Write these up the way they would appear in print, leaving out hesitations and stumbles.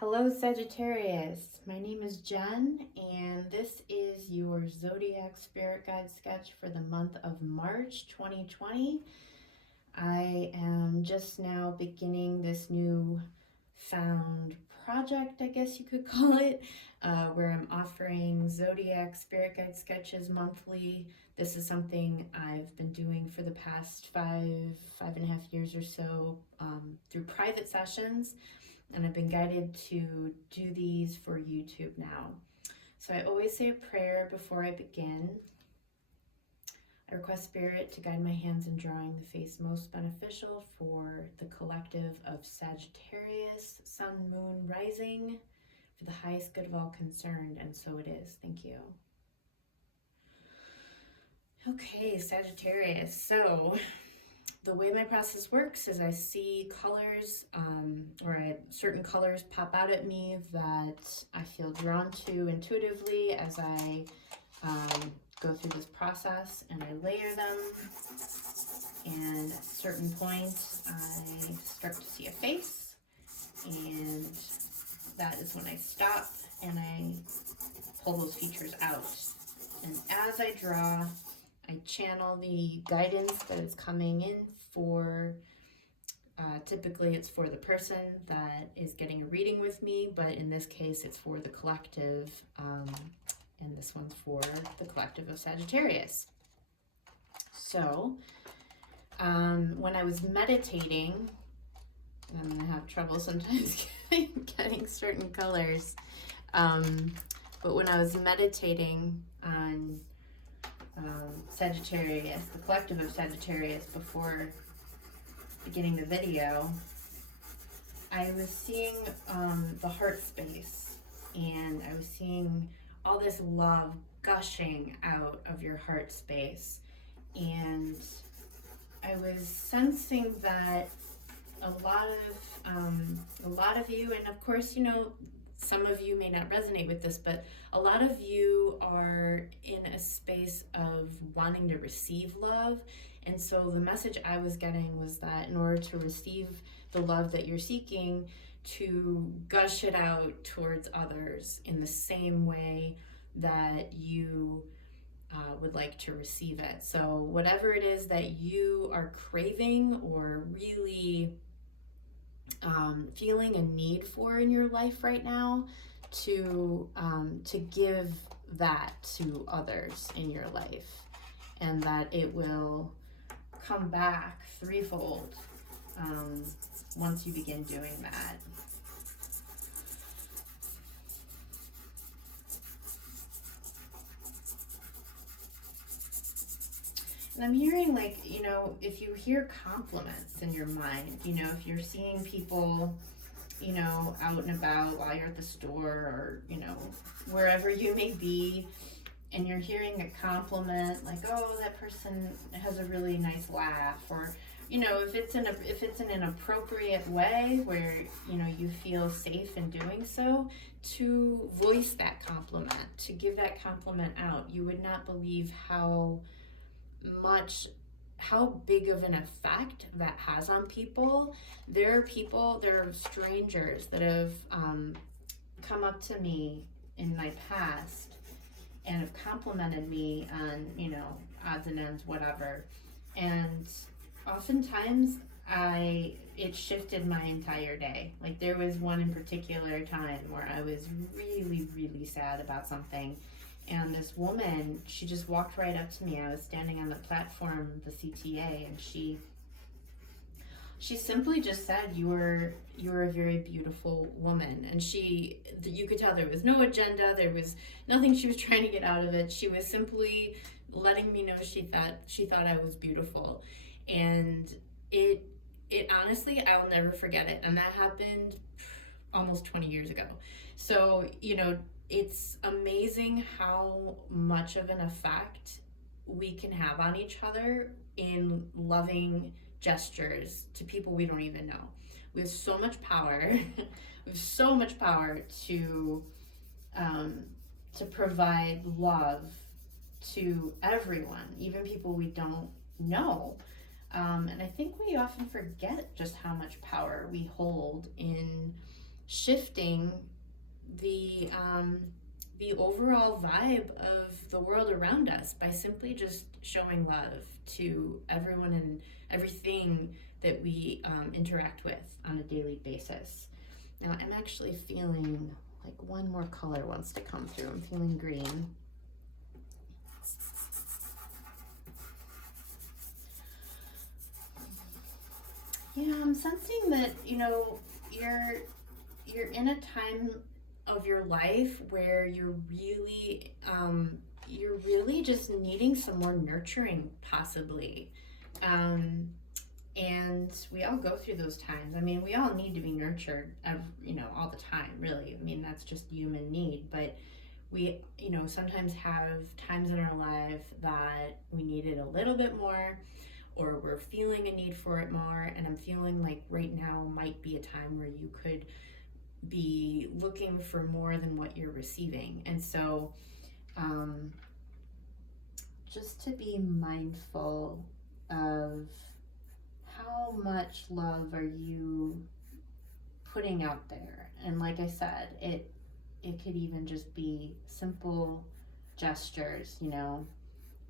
Hello, Sagittarius. My name is Jen, and this is your Zodiac Spirit Guide sketch for the month of March 2020. I am just now beginning this new found project, I guess you could call it, where I'm offering Zodiac Spirit Guide sketches monthly. This is something I've been doing for the past five and a half years or so through private sessions. And I've been guided to do these for YouTube now. So I always say a prayer before I begin. I request Spirit to guide my hands in drawing the face most beneficial for the collective of Sagittarius, Sun, Moon, Rising, for the highest good of all concerned, and so it is. Thank you. Okay, Sagittarius. So the way my process works is I see colors certain colors pop out at me that I feel drawn to intuitively as I go through this process, and I layer them, and at a certain point I start to see a face, and that is when I stop and I pull those features out. And as I draw, I channel the guidance that is coming in for, typically it's for the person that is getting a reading with me, but in this case it's for the collective, and this one's for the collective of Sagittarius. So, when I was meditating, I'm going to have trouble sometimes getting certain colors, but when I was meditating on Sagittarius, the collective of Sagittarius, before beginning the video, I was seeing the heart space, and I was seeing all this love gushing out of your heart space, and I was sensing that a lot of you, and of course, you know, some of you may not resonate with this, but a lot of you are in a space of wanting to receive love. And so the message I was getting was that in order to receive the love that you're seeking, to gush it out towards others in the same way that you would like to receive it. So whatever it is that you are craving or really feeling a need for in your life right now, to give that to others in your life, and that it will come back threefold once you begin doing that. And I'm hearing, like, you know, if you hear compliments in your mind, you know, if you're seeing people, you know, out and about while you're at the store, or, you know, wherever you may be, and you're hearing a compliment, like, oh, that person has a really nice laugh, or, you know, if it's in an appropriate way where, you know, you feel safe in doing so, to voice that compliment, to give that compliment out. You would not believe how big of an effect that has on people. There are strangers that have come up to me in my past and have complimented me on, you know, odds and ends, whatever. And oftentimes it shifted my entire day. Like, there was one in particular time where I was really, really sad about something. And this woman, she just walked right up to me. I was standing on the platform, the CTA, and she simply just said, you're a very beautiful woman. And you could tell there was no agenda, there was nothing she was trying to get out of it. She was simply letting me know she thought I was beautiful. And it honestly, I'll never forget it. And that happened almost 20 years ago. So, you know, it's amazing how much of an effect we can have on each other in loving gestures to people we don't even know. We have so much power. We have so much power to provide love to everyone, even people we don't know. And I think we often forget just how much power we hold in shifting the overall vibe of the world around us by simply just showing love to everyone and everything that we interact with on a daily basis. Now, I'm actually feeling like one more color wants to come through. I'm feeling green. Yeah, I'm sensing that, you're in a time of your life where you're really just needing some more nurturing, possibly. And we all go through those times. I mean, we all need to be nurtured, all the time, really. I mean, that's just human need. But we, sometimes have times in our life that we need it a little bit more, or we're feeling a need for it more. And I'm feeling like right now might be a time where you could be looking for more than what you're receiving. And so, just to be mindful of how much love are you putting out there. And like I said, it could even just be simple gestures,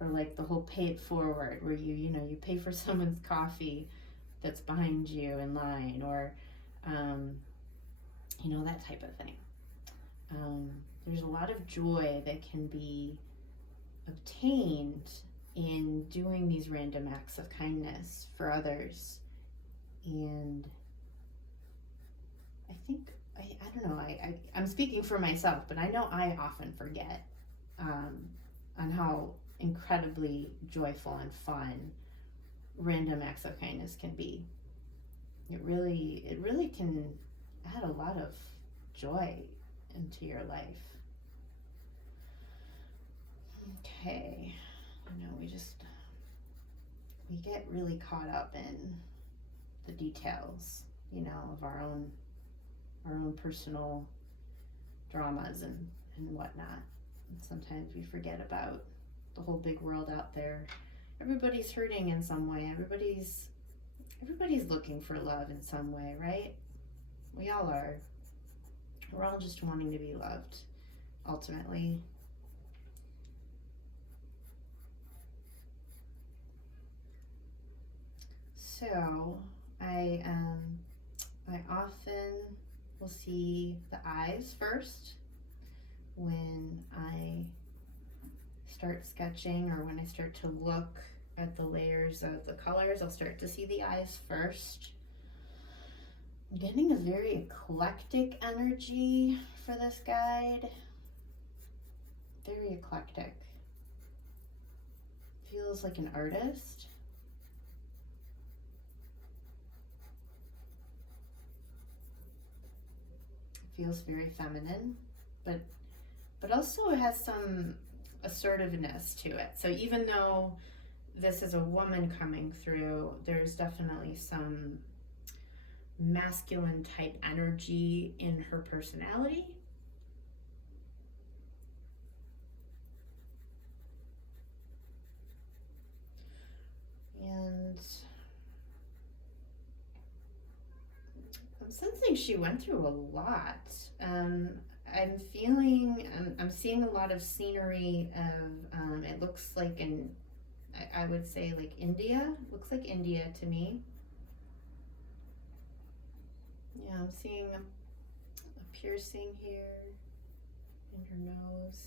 or like the whole pay it forward, where you pay for someone's coffee that's behind you in line, or that type of thing. There's a lot of joy that can be obtained in doing these random acts of kindness for others. And I think, I don't know, I'm speaking for myself, but I know I often forget on how incredibly joyful and fun random acts of kindness can be. It really can add a lot of joy into your life. Okay, we get really caught up in the details, of our own personal dramas and whatnot. And sometimes we forget about the whole big world out there. Everybody's hurting in some way. Everybody's looking for love in some way, right? We all are. We're all just wanting to be loved, ultimately. So I often will see the eyes first when I start sketching, or when I start to look at the layers of the colors. I'll start to see the eyes first. I'm getting a very eclectic energy for this guide. Very eclectic. Feels like an artist. Feels very feminine, but also it has some assertiveness to it. So even though this is a woman coming through, there's definitely some masculine type energy in her personality. And I'm sensing she went through a lot. I'm seeing a lot of scenery of, it looks like I would say like India. Looks like India to me. Yeah, I'm seeing a piercing here in her nose.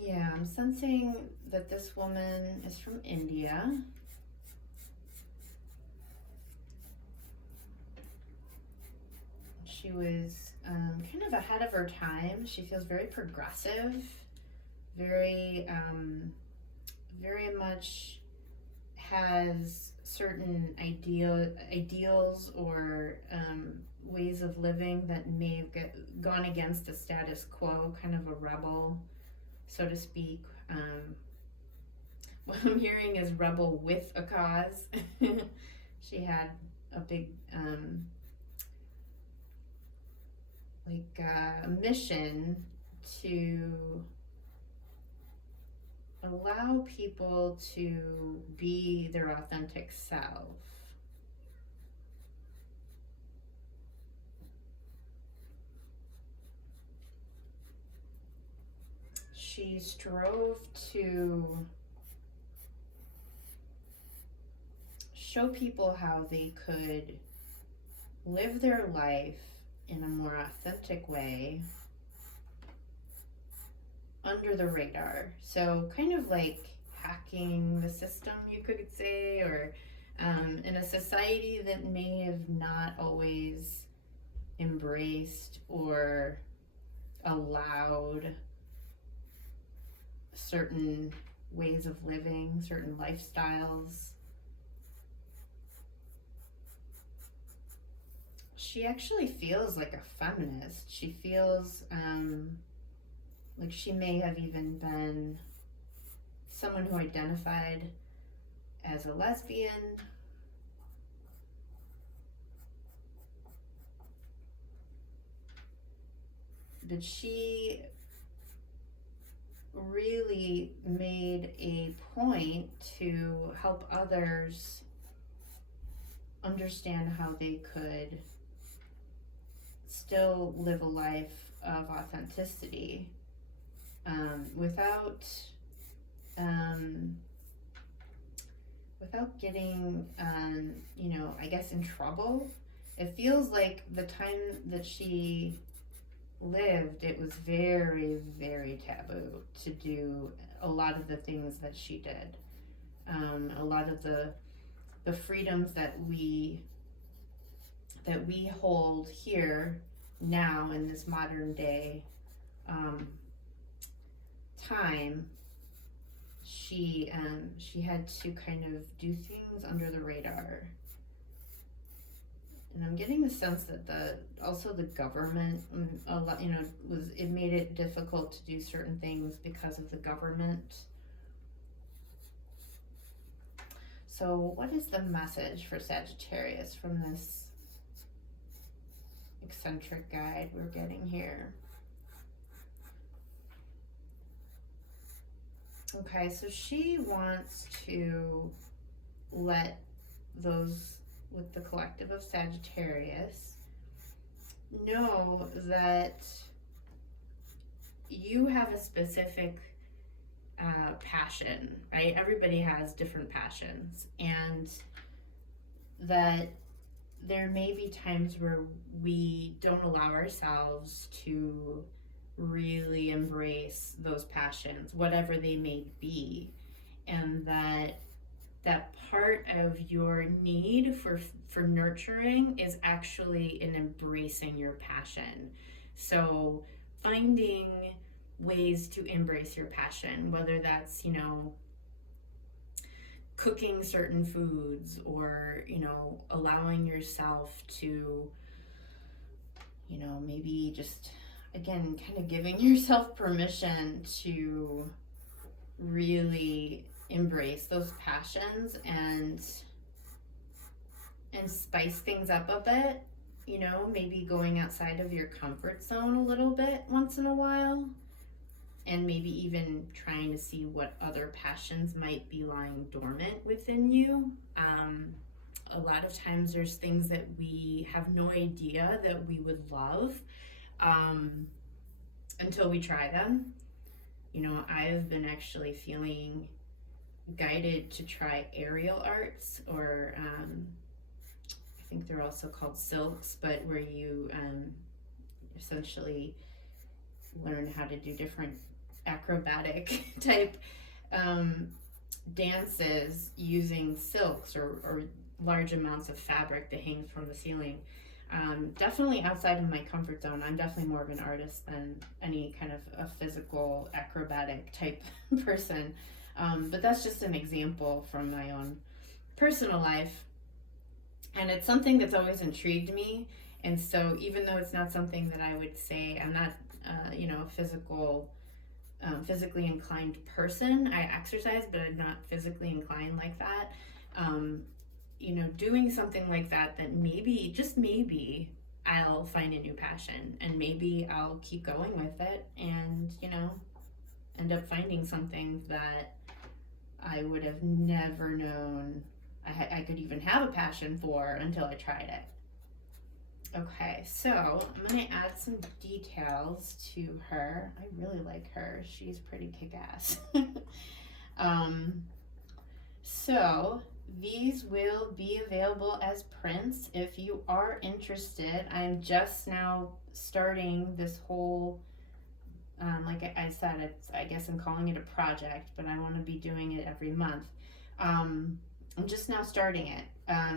Yeah, I'm sensing that this woman is from India. She was kind of ahead of her time. She feels very progressive, very much has certain ideals or ways of living that may have gone against the status quo, kind of a rebel, so to speak. What I'm hearing is rebel with a cause. She had a big a mission to allow people to be their authentic self. she strove to show people how they could live their life in a more authentic way under the radar. So kind of like hacking the system, you could say, or in a society that may have not always embraced or allowed certain ways of living, certain lifestyles. She actually feels like a feminist. She feels like she may have even been someone who identified as a lesbian. But she really made a point to help others understand how they could still live a life of authenticity without getting I guess in trouble. It feels like the time that she lived, it was very, very taboo to do a lot of the things that she did. A lot of the freedoms that we hold here now in this modern day time, she had to kind of do things under the radar. And I'm getting the sense that the government a lot, it made it difficult to do certain things because of the government. So what is the message for Sagittarius from this eccentric guide we're getting here? Okay, so she wants to let those with the collective of Sagittarius know that you have a specific passion, right? Everybody has different passions, and that there may be times where we don't allow ourselves to really embrace those passions, whatever they may be, and that part of your need for nurturing is actually in embracing your passion. So finding ways to embrace your passion, whether that's cooking certain foods, or allowing yourself to maybe just, again, kind of giving yourself permission to really embrace those passions and spice things up a bit, maybe going outside of your comfort zone a little bit once in a while, and maybe even trying to see what other passions might be lying dormant within you. A lot of times there's things that we have no idea that we would love until we try them. I've been actually feeling guided to try aerial arts, or I think they're also called silks, but where you essentially learn how to do different acrobatic type dances using silks or large amounts of fabric that hangs from the ceiling. Definitely outside of my comfort zone. I'm definitely more of an artist than any kind of a physical acrobatic type person. But that's just an example from my own personal life. And it's something that's always intrigued me. And so even though it's not something that I would say, I'm not, a physically inclined person. I exercise, but I'm not physically inclined like that. Doing something like that maybe, just maybe, I'll find a new passion, and maybe I'll keep going with it and, end up finding something that I would have never known I could even have a passion for until I tried it. Okay, so I'm gonna add some details to her. I really like her. She's pretty kick-ass. um, so these will be available as prints if you are interested. I'm just now starting this whole, like I said, I guess I'm calling it a project, but I want to be doing it every month. I'm just now starting it.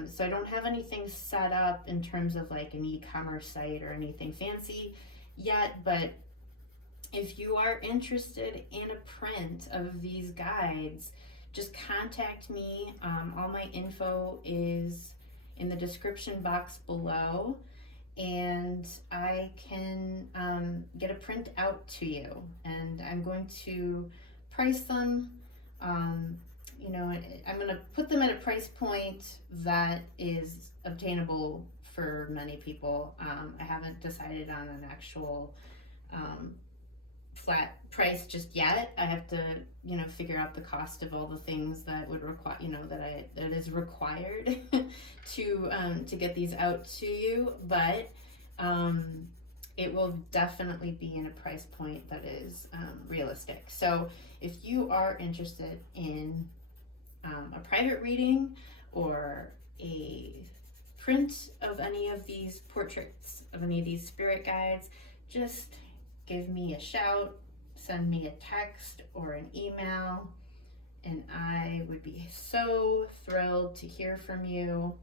So I don't have anything set up in terms of like an e-commerce site or anything fancy yet, but if you are interested in a print of these guides, just contact me. All my info is in the description box below, and I can get a print out to you. And I'm going to price them. You know, I'm going to put them at a price point that is obtainable for many people. I haven't decided on an actual flat price just yet. I have to, you know, figure out the cost of all the things that would require, you know, that is required to get these out to you. But it will definitely be in a price point that is realistic. So if you are interested in a private reading or a print of any of these portraits of any of these spirit guides, just give me a shout, send me a text or an email, and I would be so thrilled to hear from you.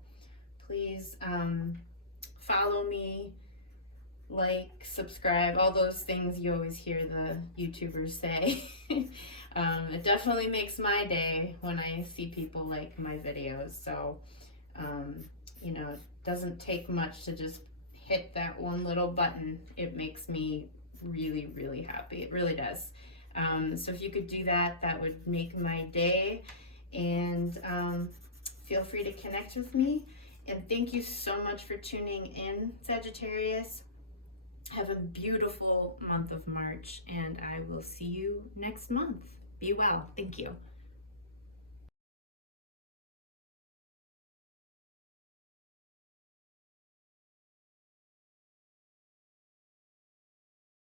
Please follow me, like, subscribe, all those things you always hear the YouTubers say. It definitely makes my day when I see people like my videos. So, you know, it doesn't take much to just hit that one little button. It makes me really, really happy. It really does. So if you could do that, that would make my day. And feel free to connect with me. And thank you so much for tuning in, Sagittarius. Have a beautiful month of March, and I will see you next month. Be well. Thank you.